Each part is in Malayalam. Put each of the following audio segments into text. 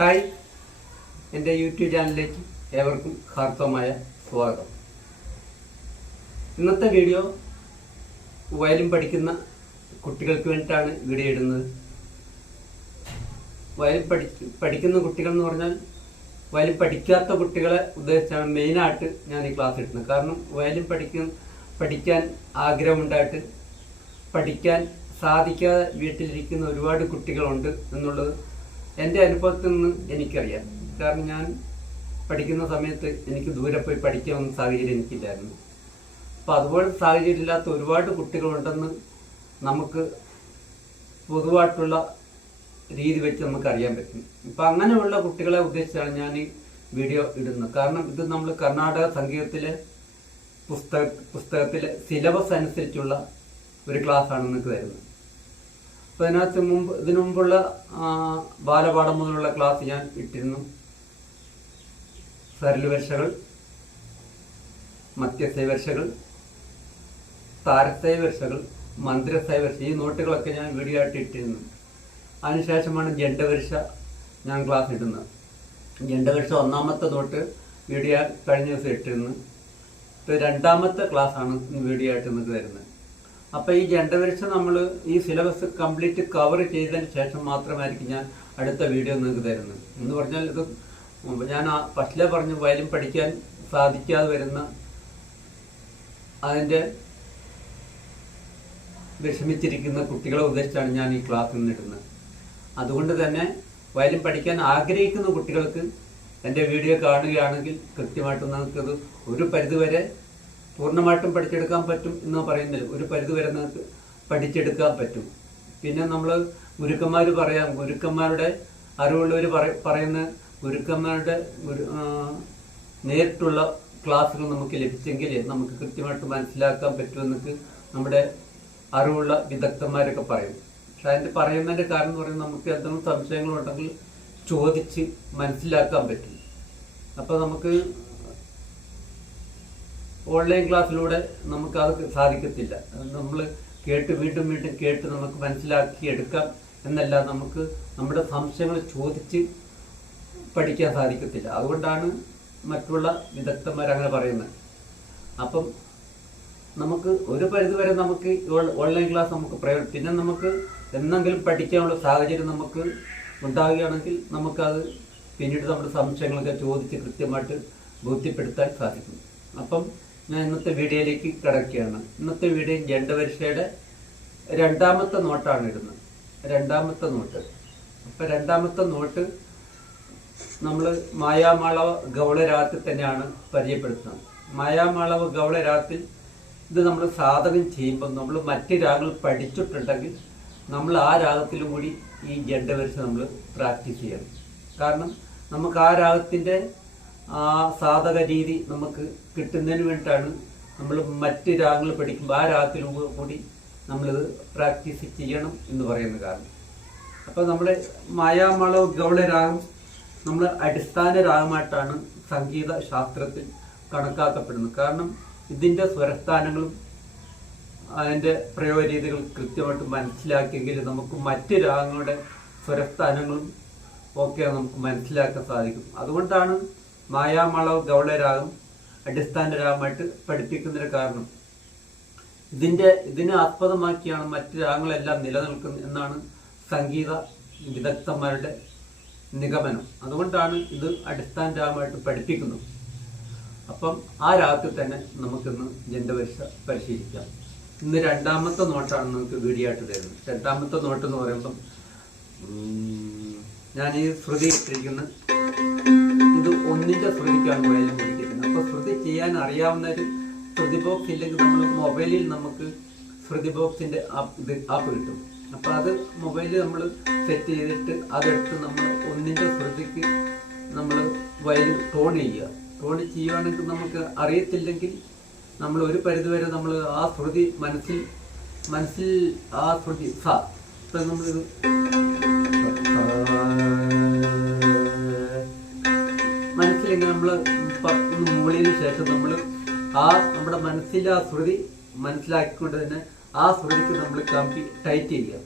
ഹായ്. എന്റെ യൂട്യൂബ് ചാനലിലേക്ക് ഏവർക്കും ഹാർദവമായ സ്വാഗതം. ഇന്നത്തെ വീഡിയോ വയലിൻ പഠിക്കുന്ന കുട്ടികൾക്ക് വേണ്ടിയിട്ടാണ് വീഡിയോ ഇടുന്നത്. വയലിൻ പഠി പഠിക്കുന്ന കുട്ടികൾ എന്ന് പറഞ്ഞാൽ വയലിൻ പഠിക്കാത്ത കുട്ടികളെ ഉദ്ദേശിച്ചാണ് മെയിനായിട്ട് ഞാൻ ഈ ക്ലാസ് ഇടുന്നത്. കാരണം വയലിൻ പഠിക്കുന്ന പഠിക്കാൻ ആഗ്രഹമുണ്ടായിട്ട് പഠിക്കാൻ സാധിക്കാതെ വീട്ടിലിരിക്കുന്ന ഒരുപാട് കുട്ടികളുണ്ട് എന്നുള്ളത് എന്റെ അനുഭവത്തിൽ നിന്ന് എനിക്കറിയാം. കാരണം ഞാൻ പഠിക്കുന്ന സമയത്ത് എനിക്ക് ദൂരെ പോയി പഠിക്കാവുന്ന സാഹചര്യം എനിക്കില്ലായിരുന്നു. അപ്പോൾ അതുപോലെ സാഹചര്യം ഇല്ലാത്ത ഒരുപാട് കുട്ടികളുണ്ടെന്ന് നമുക്ക് പൊതുവായിട്ടുള്ള രീതി വെച്ച് നമുക്ക് അറിയാൻ പറ്റും. ഇപ്പം അങ്ങനെയുള്ള കുട്ടികളെ ഉദ്ദേശിച്ചാണ് ഞാൻ ഈ വീഡിയോ ഇടുന്നത്. കാരണം ഇത് നമ്മൾ കർണാടക സംഗീതത്തിലെ പുസ്തക പുസ്തകത്തിലെ സിലബസ് അനുസരിച്ചുള്ള ഒരു ക്ലാസ്സാണ് നിങ്ങൾക്ക് തരുന്നത്. അപ്പോൾ അതിനകത്ത് മുമ്പ് ഇതിനു മുമ്പുള്ള ബാലപാഠം മുതലുള്ള ക്ലാസ് ഞാൻ ഇട്ടിരുന്നു. സരലുവർഷകൾ മധ്യസൈവർഷകൾ താരസൈവർഷകൾ മന്ത്രസൈവർഷ ഈ നോട്ടുകളൊക്കെ ഞാൻ വീഡിയോ ആയിട്ട് ഇട്ടിരുന്നു. അതിനുശേഷമാണ് ജണ്ടവർഷ ഞാൻ ക്ലാസ് ഇടുന്നത്. ജണ്ടവർഷ ഒന്നാമത്തെ നോട്ട് വീഡിയോ കഴിഞ്ഞ ദിവസം ഇട്ടിരുന്നു. രണ്ടാമത്തെ ക്ലാസ്സാണ് വീഡിയോ ആയിട്ട് നിങ്ങൾക്ക് തരുന്നത്. അപ്പോൾ ഈ ജണ്ടവർഷ നമ്മൾ ഈ സിലബസ് കംപ്ലീറ്റ് കവർ ചെയ്തതിന് ശേഷം മാത്രമായിരിക്കും ഞാൻ അടുത്ത വീഡിയോ നിങ്ങൾക്ക് തരുന്നത്. എന്ന് പറഞ്ഞാൽ ഇത് ഞാൻ ഫസ്റ്റിലെ പറഞ്ഞു വയലും പഠിക്കാൻ സാധിക്കാതെ വരുന്ന അതിന്റെ വിഷമിച്ചിരിക്കുന്ന കുട്ടികളെ ഉദ്ദേശിച്ചാണ് ഞാൻ ഈ ക്ലാസ് നിന്നിടുന്നത് അതുകൊണ്ട് തന്നെ വയലും പഠിക്കാൻ ആഗ്രഹിക്കുന്ന കുട്ടികൾക്ക് എന്റെ വീഡിയോ കാണുകയാണെങ്കിൽ കൃത്യമായിട്ട് നിങ്ങൾക്കത് ഒരു പരിധിവരെ പൂർണമായിട്ടും പഠിച്ചെടുക്കാൻ പറ്റും എന്ന് പറയുന്നില്ല. ഒരു പരിധി വരെ നമുക്ക് പഠിച്ചെടുക്കാൻ പറ്റും. പിന്നെ നമ്മൾ ഗുരുക്കന്മാർ പറയാം. ഗുരുക്കന്മാരുടെ അറിവുള്ളവർ പറയുന്ന ഗുരുക്കന്മാരുടെ ഗുരു നേരിട്ടുള്ള ക്ലാസ്സുകൾ നമുക്ക് ലഭിച്ചെങ്കിൽ നമുക്ക് കൃത്യമായിട്ട് മനസ്സിലാക്കാൻ പറ്റുമെന്നൊക്കെ നമ്മുടെ അറിവുള്ള വിദഗ്ധന്മാരൊക്കെ പറയും. പക്ഷെ അതിന്റെ പറയുന്നതിന്റെ കാരണം എന്ന് പറയുന്നത് നമുക്ക് എന്തെങ്കിലും സംശയങ്ങളുണ്ടെങ്കിൽ ചോദിച്ച് മനസ്സിലാക്കാൻ പറ്റും. അപ്പോൾ നമുക്ക് ഓൺലൈൻ ക്ലാസ്സിലൂടെ നമുക്ക് അത് സാധിക്കത്തില്ല നമ്മൾ കേട്ട് വീണ്ടും വീണ്ടും കേട്ട് നമുക്ക് മനസ്സിലാക്കി എടുക്കാം എന്നല്ല നമുക്ക് നമ്മുടെ സംശയങ്ങൾ ചോദിച്ച് പഠിക്കാൻ സാധിക്കത്തില്ല. അതുകൊണ്ടാണ് മറ്റുള്ള വിദഗ്ധന്മാർ അങ്ങനെ പറയുന്നത്. അപ്പം നമുക്ക് ഒരു പരിധിവരെ നമുക്ക് ഓൺലൈൻ ക്ലാസ് നമുക്ക് പ്രയോ പിന്നെ നമുക്ക് എന്തെങ്കിലും പഠിക്കാനുള്ള സാഹചര്യം നമുക്ക് ഉണ്ടാവുകയാണെങ്കിൽ നമുക്കത് പിന്നീട് നമ്മുടെ സംശയങ്ങളൊക്കെ ചോദിച്ച് കൃത്യമായിട്ട് ബോധ്യപ്പെടുത്താൻ സാധിക്കും. അപ്പം ഞാൻ ഇന്നത്തെ വീഡിയോയിലേക്ക് കിടക്കുകയാണ്. ഇന്നത്തെ വീഡിയോ ജണ്ടപരീക്ഷയുടെ രണ്ടാമത്തെ നോട്ടാണ് ഇടുന്നത്. രണ്ടാമത്തെ നോട്ട്. അപ്പം രണ്ടാമത്തെ നോട്ട് നമ്മൾ മായാമാളവ ഗൗളരാത്തിൽ തന്നെയാണ് പരിചയപ്പെടുത്തുന്നത്. മായാമാളവ ഗൗളരാത്തിൽ ഇത് നമ്മൾ സാധകം ചെയ്യുമ്പോൾ നമ്മൾ മറ്റ് രാഗങ്ങൾ പഠിച്ചിട്ടുണ്ടെങ്കിൽ നമ്മൾ ആ രാഗത്തിലും കൂടി ഈ ജണ്ടവരിശ നമ്മൾ പ്രാക്ടീസ് ചെയ്യണം. കാരണം നമുക്ക് ആ രാഗത്തിന്റെ ആ സാധക രീതി നമുക്ക് കിട്ടുന്നതിന് വേണ്ടിയിട്ടാണ് നമ്മൾ മറ്റ് രാഗങ്ങൾ പഠിക്കുമ്പോൾ ആ രാഗത്തിൽ കൂടി നമ്മളിത് പ്രാക്ടീസ് ചെയ്യണം എന്ന് പറയുന്ന കാരണം. അപ്പോൾ നമ്മുടെ മായാമളവ് ഗൗളരാഗം നമ്മൾ അടിസ്ഥാന രാഗമായിട്ടാണ് സംഗീത ശാസ്ത്രത്തിൽ കണക്കാക്കപ്പെടുന്നത്. കാരണം ഇതിന്റെ സ്വരസ്ഥാനങ്ങളും അതിന്റെ പ്രയോഗ രീതികൾ കൃത്യമായിട്ട് മനസ്സിലാക്കിയെങ്കിൽ നമുക്ക് മറ്റ് രാഗങ്ങളുടെ സ്വരസ്ഥാനങ്ങളും ഒക്കെ നമുക്ക് മനസ്സിലാക്കാൻ സാധിക്കും. അതുകൊണ്ടാണ് മായാമളവ് ഗൗളരാഗം അടിസ്ഥാന രാഗമായിട്ട് പഠിപ്പിക്കുന്നതിന് കാരണം. ഇതിന്റെ ഇതിനെ ആസ്പദമാക്കിയാണ് മറ്റ് രാഗങ്ങളെല്ലാം നിലനിൽക്കുന്നത് എന്നാണ് സംഗീത വിദഗ്ധന്മാരുടെ നിഗമനം. അതുകൊണ്ടാണ് ഇത് അടിസ്ഥാന രാഗമായിട്ട് പഠിപ്പിക്കുന്നത്. അപ്പം ആ രാഗത്തിൽ തന്നെ നമുക്കിന്ന് ജന്തപരിശ പരിശീലിക്കാം. ഇന്ന് രണ്ടാമത്തെ നോട്ടാണ് നമുക്ക് വീഡിയോ ആയിട്ട് തരുന്നത്. രണ്ടാമത്തെ നോട്ട് എന്ന് പറയുമ്പം ഞാൻ ഈ ശ്രുതി ഇട്ടിരിക്കുന്ന ഇത് ഒന്നിന്റെ ശ്രുതിക്കാണ് വയലിൻ പിടിക്കുന്നത് അപ്പോൾ ശ്രുതി ചെയ്യാൻ അറിയാവുന്ന ഒരു ശ്രുതി ബോക്സ് ഇല്ലെങ്കിൽ നമ്മൾ മൊബൈലിൽ നമുക്ക് ശ്രുതി ബോക്സിന്റെ ആപ്പ് ഇത് ആപ്പ് കിട്ടും. അപ്പൊ അത് മൊബൈലിൽ നമ്മൾ സെറ്റ് ചെയ്തിട്ട് അതെടുത്ത് നമ്മൾ ഒന്നിന്റെ ശ്രുതിക്ക് നമ്മൾ വയലിൽ ടോൺ ചെയ്യുക. ടോൺ ചെയ്യുകയാണെങ്കിൽ നമുക്ക് അറിയത്തില്ലെങ്കിൽ നമ്മൾ ഒരു പരിധിവരെ നമ്മൾ ആ ശ്രുതി മനസ്സിൽ മനസ്സിൽ ആ ശ്രുതി സ ഇപ്പൊ നമ്മളിത് നമ്മൾ ഒന്ന് മൂളിയതിനു ശേഷം നമ്മൾ ആ നമ്മുടെ മനസ്സിലെ ആ ശ്രുതി മനസ്സിലാക്കിക്കൊണ്ട് തന്നെ ആ ശ്രുതിക്ക് നമ്മൾ കമ്പി ടൈറ്റ് ചെയ്യുക.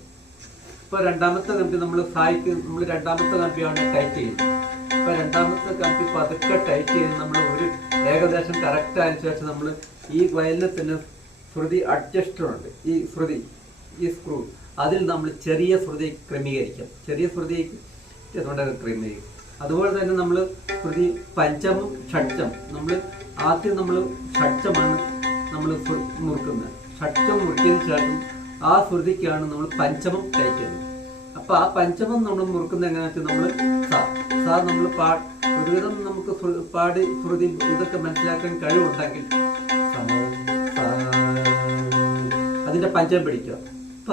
ഇപ്പൊ രണ്ടാമത്തെ കമ്പി നമ്മൾ സായിക്ക് നമ്മൾ രണ്ടാമത്തെ കമ്പിയാണ് ടൈറ്റ് ചെയ്യുന്നത്. ഇപ്പൊ രണ്ടാമത്തെ കമ്പി പതുക്കെ ടൈറ്റ് ചെയ്ത് നമ്മൾ ഒരു ഏകദേശം കറക്റ്റ് ആയതിനു ശേഷം നമ്മൾ ഈ വയലിന് തന്നെ ശ്രുതി അഡ്ജസ്റ്റർ ഉണ്ട്. ഈ ശ്രുതി ഈ സ്ക്രൂ അതിൽ നമ്മൾ ചെറിയ ശ്രുതി ക്രമീകരിക്കാം. ചെറിയ ശ്രുതി ക്രമീകരിക്കും. അതുപോലെ തന്നെ നമ്മൾ പ്രതി പഞ്ചമം ഷഡ്ജം. നമ്മൾ ആദ്യം നമ്മൾ ഷഡ്ജമാണ് നമ്മൾ മുറുക്കുന്നത്. ഷഡ്ജം മുറുക്കിയതിന് ശേഷം ആ ശ്രുതിക്കാണ് നമ്മൾ പഞ്ചമം ടൈറ്റ് അപ്പോൾ അപ്പൊ ആ പഞ്ചമം നമ്മൾ മുറുക്കുന്ന എങ്ങനെയാണെന്ന് വെച്ചാൽ നമ്മൾ സ സ നമ്മൾ പാ ഒരുവിധം നമുക്ക് പാടി ശ്രുതി ഇതൊക്കെ മനസ്സിലാക്കാൻ കഴിവുണ്ടെങ്കിൽ അതിന്റെ പഞ്ചമം പിടിക്കുക. പ.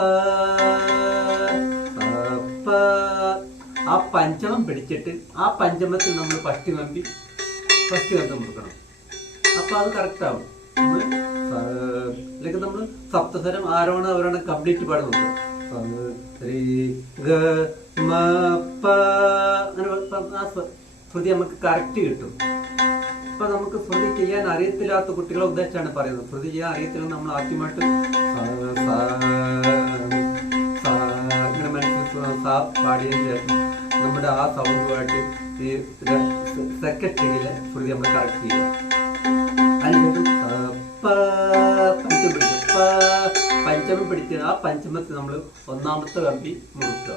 ആ പഞ്ചമം പിടിച്ചിട്ട് ആ പഞ്ചമത്തിൽ നമ്മൾ പഷ്ടി കമ്പി പഷ്ടി കമ്പി മുറുക്കണം. അപ്പൊ അത് കറക്റ്റ് ആവും. അല്ലെങ്കിൽ നമ്മൾ സപ്തസ്വരം ആരോണ അവരോണ കംപ്ലീറ്റ് പാടി നോക്കുക. സ, ഗ, മ, പ. അങ്ങനെ ശ്രുതി നമുക്ക് കറക്റ്റ് കിട്ടും. അപ്പൊ നമുക്ക് ശ്രുതി ചെയ്യാൻ അറിയത്തില്ലാത്ത കുട്ടികളെ ഉദ്ദേശിച്ചാണ് പറയുന്നത്. ശ്രുതി ചെയ്യാൻ അറിയത്തില്ല നമ്മൾ ആദ്യമായിട്ട് ഇങ്ങനെ മനസ്സിൽ സാ പാടിയതിന് ശേഷം നമ്മുടെ ആ സൗണ്ടുമായിട്ട് ഈ സെക്കൻഡിലെ ശ്രുതി നമ്മൾ കറക്റ്റ് ചെയ്യുക പഞ്ചമം പഞ്ചമം ആ പഞ്ചമത്തിൽ നമ്മൾ ഒന്നാമത്തെ കമ്പി മുറുക്കുക.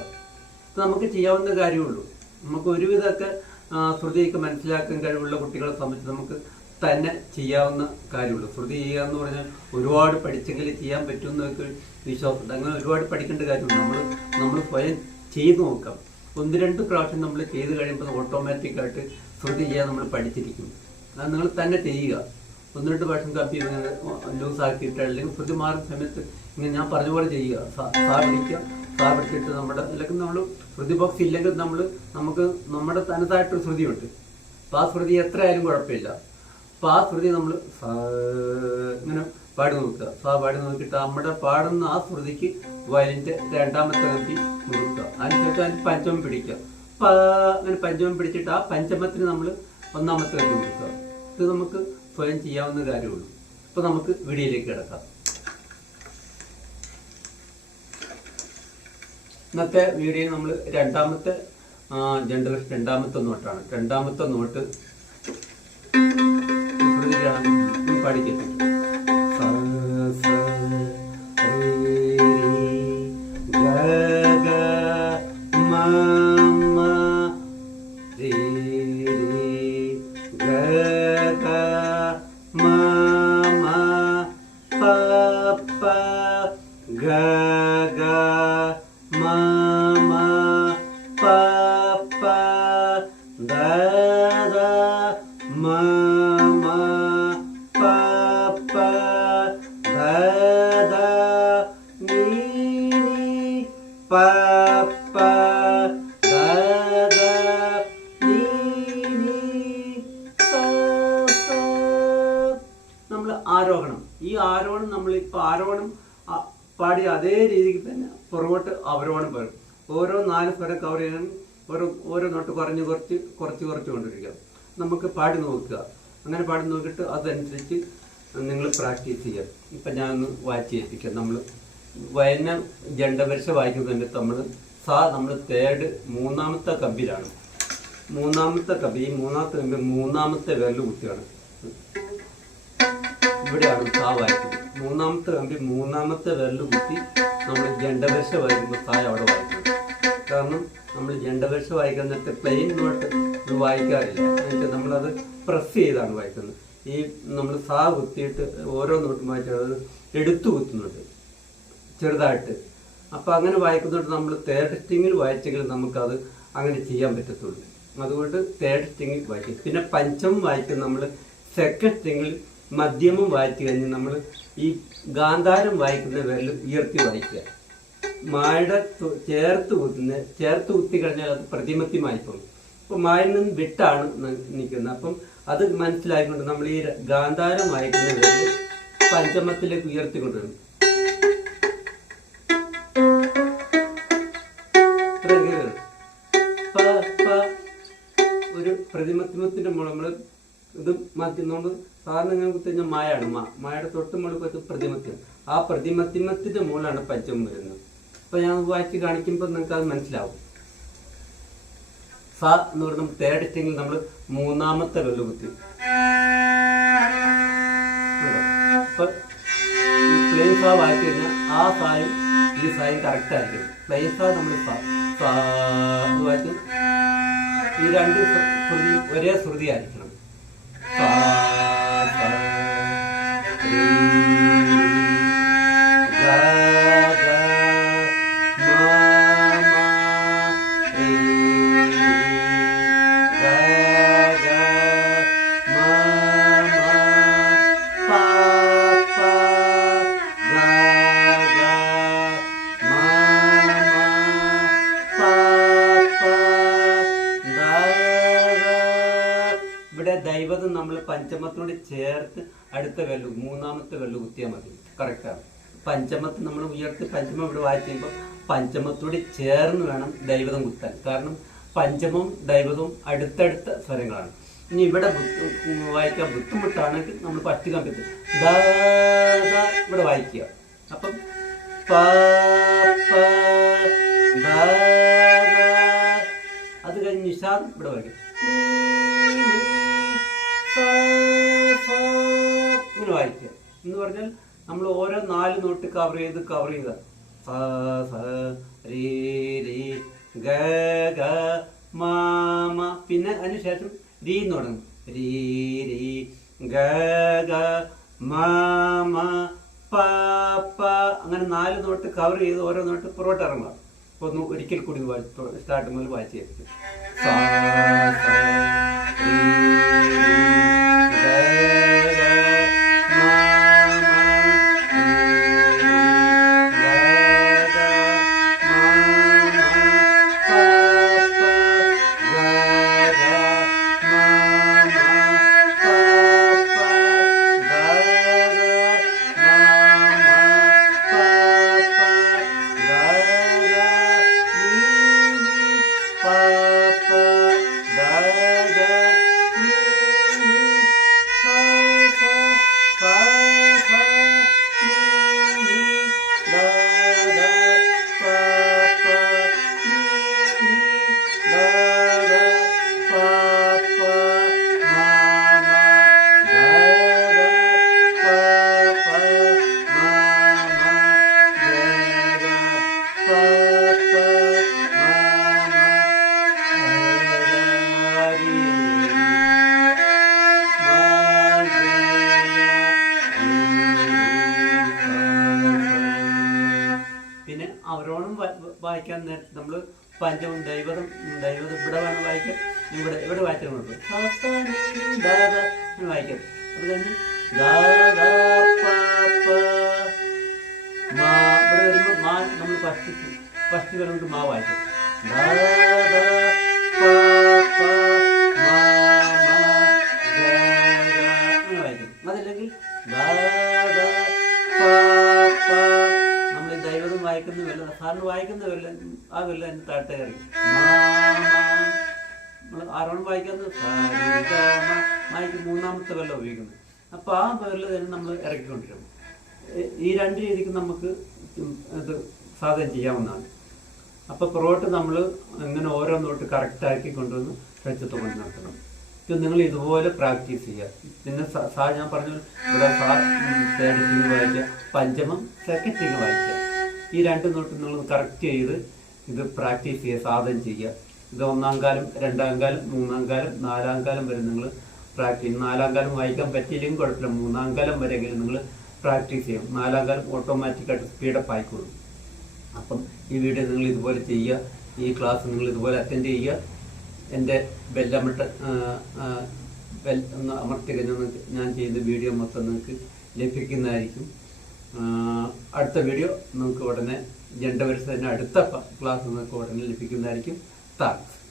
ഇത് നമുക്ക് ചെയ്യാവുന്ന കാര്യമുള്ളൂ. നമുക്ക് ഒരുവിധമൊക്കെ ശ്രുതിയൊക്കെ മനസ്സിലാക്കാൻ കഴിവുള്ള കുട്ടികളെ സംബന്ധിച്ച് നമുക്ക് തന്നെ ചെയ്യാവുന്ന കാര്യമുള്ളൂ. ശ്രുതി ചെയ്യുക എന്ന് പറഞ്ഞാൽ ഒരുപാട് പഠിച്ചെങ്കിൽ ചെയ്യാൻ പറ്റുമെന്നൊക്കെ വിശ്വാസമുണ്ട്. അങ്ങനെ ഒരുപാട് പഠിക്കേണ്ട കാര്യമുണ്ട്. നമ്മൾ നമ്മൾ സ്വയം ചെയ്തു നോക്കാം. ഒന്ന് രണ്ട് പ്രാവശ്യം നമ്മൾ ചെയ്ത് കഴിയുമ്പോൾ ഓട്ടോമാറ്റിക്കായിട്ട് ശ്രുതി ചെയ്യാൻ നമ്മൾ പഠിച്ചിരിക്കും. അത് നിങ്ങൾ തന്നെ ചെയ്യുക. ഒന്ന് രണ്ട് പ്രാവശ്യം കപ്പി ഇങ്ങനെ ലൂസ് ആക്കിയിട്ട് അല്ലെങ്കിൽ ശ്രുതി മാറുന്ന സമയത്ത് ഇങ്ങനെ ഞാൻ പറഞ്ഞ പോലെ ചെയ്യുക. സാ പിടിക്കുക. സാ പിടിച്ചിട്ട് നമ്മുടെ അല്ലെങ്കിൽ നമ്മൾ ശ്രുതി ബോക്സ് ഇല്ലെങ്കിൽ നമ്മൾ നമുക്ക് നമ്മുടെ തനതായിട്ടൊരു ശ്രുതിയുണ്ട് അപ്പോൾ ആ ശ്രുതി എത്രയായാലും കുഴപ്പമില്ല. അപ്പോൾ ആ ശ്രുതി നമ്മൾ ഇങ്ങനെ പാടി നോക്കുക. സ പാടി നോക്കിയിട്ട് നമ്മുടെ പാടുന്ന ആ ശ്രുതിക്ക് വയലിന്റെ രണ്ടാമത്തെ കത്തി മുറുക്കുക. അതിനുശേഷം അതിന് പഞ്ചമം പിടിക്കുക. പ അങ്ങനെ പഞ്ചമം പിടിച്ചിട്ട് ആ പഞ്ചമത്തിന് നമ്മൾ ഒന്നാമത്തെ കത്തി മുറുക്കുക. ഇത് നമുക്ക് സ്വയം ചെയ്യാവുന്ന കാര്യമുള്ളൂ. ഇപ്പോൾ നമുക്ക് വീഡിയോയിലേക്ക് കിടക്കാം. ഇന്നത്തെ വീഡിയോ നമ്മൾ രണ്ടാമത്തെ ജനറൽ രണ്ടാമത്തെ നോട്ടാണ്. രണ്ടാമത്തെ നോട്ട് ശ്രുതിക്കാണ് പ. നമ്മൾ ആരോഹണം. ഈ ആരോഹണം നമ്മൾ ഇപ്പൊ ആരോഹണം പാടി അതേ രീതിക്ക് തന്നെ പുറകോട്ട് അവരോഹണം പറയും ഓരോ നാല് സ്വരം കവർ ചെയ്യാൻ ഓരോ ഓരോ നോട്ട് കുറഞ്ഞ് കുറച്ച് കുറച്ച് കുറച്ച് കൊണ്ടിരിക്കുക നമുക്ക് പാടി നോക്കുക. അങ്ങനെ പാടി നോക്കിയിട്ട് അതനുസരിച്ച് നിങ്ങൾ പ്രാക്ടീസ് ചെയ്യുക ഇപ്പം ഞാനൊന്ന് വായിച്ച് ഏൽപ്പിക്കാം. നമ്മൾ വയന ജണ്ടപരിശ വായിക്കുന്നതിന്റെ നമ്മൾ സാ നമ്മൾ തേർഡ് മൂന്നാമത്തെ കമ്പിലാണ്. മൂന്നാമത്തെ കമ്പി ഈ മൂന്നാമത്തെ കമ്പി മൂന്നാമത്തെ വിരൽ കുത്തിയാണ്. ഇവിടെയാണ് സാ വായിക്കുന്നത്. മൂന്നാമത്തെ കമ്പി മൂന്നാമത്തെ വിരൽ കുത്തി നമ്മൾ ജണ്ടപരിശ വായിക്കുമ്പോൾ സായ അവിടെ വായിക്കുന്നത് കാരണം നമ്മൾ ജണ്ടപരിശ വായിക്കാൻ നേരത്തെ പ്ലെയിൻ നോട്ട് വായിക്കാറില്ല. എന്നുവെച്ചാൽ നമ്മളത് പ്രസ് ചെയ്താണ് വായിക്കുന്നത്. ഈ നമ്മൾ സാ കുത്തിയിട്ട് ഓരോ നോട്ടും വായിച്ചാൽ അത് എടുത്തു കുത്തുന്നുണ്ട്. ചെറുതായിട്ട്. അപ്പോൾ അങ്ങനെ വായിക്കുന്നതുകൊണ്ട് നമ്മൾ തേർഡ് സ്റ്റിങ്ങിൽ വായിച്ചെങ്കിൽ നമുക്കത് അങ്ങനെ ചെയ്യാൻ പറ്റത്തുള്ളൂ. അതുകൊണ്ട് തേർഡ് സ്റ്റിങ്ങിൽ വായിക്കും. പിന്നെ പഞ്ചമം വായിക്കും നമ്മൾ സെക്കൻഡ് സ്റ്റിങ്ങിൽ മധ്യമം വായിച്ചു കഴിഞ്ഞ് നമ്മൾ ഈ ഗാന്ധാരം വായിക്കുന്ന വെല്ലും ഉയർത്തി വായിക്കുക. മായുടെ ചേർത്ത് കുത്തുന്ന ചേർത്ത് കുത്തി കഴിഞ്ഞാൽ അത് പ്രതിമത്യമായി പോകും. ഇപ്പം മായിൽ നിന്ന് വിട്ടാണ് നിൽക്കുന്നത്. അപ്പം അത് മനസ്സിലായിക്കൊണ്ട് നമ്മൾ ഈ ഗാന്ധാരം വായിക്കുന്ന വിരൽ പഞ്ചമത്തിലേക്ക് ഉയർത്തിക്കൊണ്ടുവരും. ഒരു പ്രതിമത്തിമത്തിന്റെ മുകളിൽ നമ്മൾ ഇത് മാറ്റി സാധാരണ ഇങ്ങനെ കുത്തി കഴിഞ്ഞാൽ മായാണ് മായയുടെ തൊട്ട് മുകളിൽ കുത്തി പ്രതിമത്യം ആ പ്രതിമത്തിമത്തിന്റെ മുകളിലാണ് പച്ചം വരുന്നത്. അപ്പോൾ ഞാൻ വായിച്ച് കാണിക്കുമ്പോൾ നിങ്ങൾക്ക് അത് മനസ്സിലാവും. സ എന്ന് പറയുന്നത് തേർഡ് സ്റ്റിങ്ങിൽ നമ്മൾ മൂന്നാമത്തെ വെല്ലു കുത്തി. അപ്പൊ പ്ലെയിൻ സാ വായിച്ചു കഴിഞ്ഞാൽ ആ സായും ഈ സായും കറക്റ്റ് ആയിരിക്കും. പ്ലെയിൻ സാ നമ്മൾ സാ വായിച്ചു ഈ രണ്ട് ശ്രുതി ഒരേ ശ്രുതി ആയിരിക്കണം ചേർത്ത് അടുത്ത വെല്ലു മൂന്നാമത്തെ വെല്ലു കുത്തിയാൽ മതി. കറക്റ്റാണ് പഞ്ചമത്ത് നമ്മൾ ഉയർത്തി പഞ്ചമം ഇവിടെ വായിക്കുമ്പോൾ പഞ്ചമത്തോട് ചേർന്ന് വേണം ദൈവതം കുത്താൻ. കാരണം പഞ്ചമവും ദൈവതവും അടുത്തടുത്ത സ്വരങ്ങളാണ്. ഇനി ഇവിടെ വായിക്കാൻ ബുദ്ധിമുട്ടാണെങ്കിൽ നമ്മൾ പട്ടി കമ്പിത്ത്. ഇവിടെ വായിക്കുക. അപ്പം അത് കഴിഞ്ഞ് നിഷാദ് ഇവിടെ വരും ഇങ്ങനെ വായിക്കുക എന്ന് പറഞ്ഞാൽ നമ്മൾ ഓരോ നാല് നോട്ട് കവർ ചെയ്ത് കവർ ചെയ്ത. സ സ ഗ പിന്നെ അതിനുശേഷം രീ എന്ന് തുടങ്ങും. രീ രീ ഗ പ അങ്ങനെ നാല് നോട്ട് കവർ ചെയ്ത് ഓരോ നോട്ട് പുറകോട്ട് ഇറങ്ങുക. അപ്പൊ ഒന്ന് ഒരിക്കൽ കൂടി സ്റ്റാർട്ട് മുതൽ വായിച്ചു പഞ്ചവും ദൈവതം ദൈവതം ഇവിടെ വേണം വായിക്കാം ഇവിടെ ഇവിടെ വായിച്ചാൽ കുഴപ്പം വായിക്കാം. അത് കഴിഞ്ഞ്. മാ ഇവിടെ വരുമ്പോൾ മാ നമ്മൾ ഫസ്റ്റ് ഫസ്റ്റ് മാ വായിക്കും. വായിക്കും. അതല്ലെങ്കിൽ. നമ്മൾ ദൈവം വായിക്കുന്ന വല്ല സാറിന് വായിക്കുന്ന വല്ല ആ. വില്ല എന്റെ താഴത്തെ കയറി നമ്മൾ ആറോണം വായിക്കുന്നത് വായിക്കും മൂന്നാമത്തെ വല്ല ഉപയോഗിക്കുന്നത് അപ്പോൾ ആ വില്ല തന്നെ നമ്മൾ ഇറക്കിക്കൊണ്ടിരുന്നു ഈ- രണ്ട് രീതിക്ക് നമുക്ക് ഇത് സാധനം ചെയ്യാവുന്നതാണ്. അപ്പോൾ പുറകോട്ട് നമ്മൾ ഇങ്ങനെ ഓരോന്നോട്ട് നോട്ട് കറക്റ്റ് ആക്കി കൊണ്ടുവന്ന് വെച്ചിട്ട് കൊണ്ട് നടത്തണം. ഇത് നിങ്ങൾ ഇതുപോലെ പ്രാക്ടീസ് ചെയ്യുക. പിന്നെ സ- ഞാൻ പറഞ്ഞു ഇവിടെ സാ തേർഡ് സിംഗ് വായിക്കുക. പഞ്ചമം സെക്കൻഡ് സിംഗ് വായിക്കുക. ഈ രണ്ട് നോട്ട് നിങ്ങൾ കറക്റ്റ് ചെയ്ത് ഇത് പ്രാക്ടീസ് ചെയ്യുക സാധനം ചെയ്യുക. ഇത് ഒന്നാം കാലം രണ്ടാം കാലം മൂന്നാം കാലം നാലാം കാലം വരെ നിങ്ങൾ പ്രാക്ടീസ് നാലാം കാലം വായിക്കാൻ പറ്റിയില്ലെങ്കിൽ കുഴപ്പമില്ല. മൂന്നാം കാലം വരെയെങ്കിലും നിങ്ങൾ പ്രാക്ടീസ് ചെയ്യും നാലാം കാലം ഓട്ടോമാറ്റിക്കായിട്ട് സ്പീഡപ്പ് ആയിക്കോളും അപ്പം ഈ വീഡിയോ നിങ്ങൾ ഇതുപോലെ ചെയ്യുക. ഈ ക്ലാസ് നിങ്ങൾ ഇതുപോലെ അറ്റൻഡ് ചെയ്യുക. എന്റെ ബെല്ലമിട്ട് ബെൽ അമർത്തി കഴിഞ്ഞാൽ ഞാൻ ചെയ്യുന്ന വീഡിയോ മൊത്തം നിങ്ങൾക്ക് ലഭിക്കുന്നതായിരിക്കും. അടുത്ത വീഡിയോ നിങ്ങൾക്ക് ഉടനെ ജണ്ട വരുന്നതിന് അടുത്ത ക്ലാസ് നിങ്ങൾക്ക് ഉടനെ ലഭിക്കുന്നതായിരിക്കും താങ്ക്സ്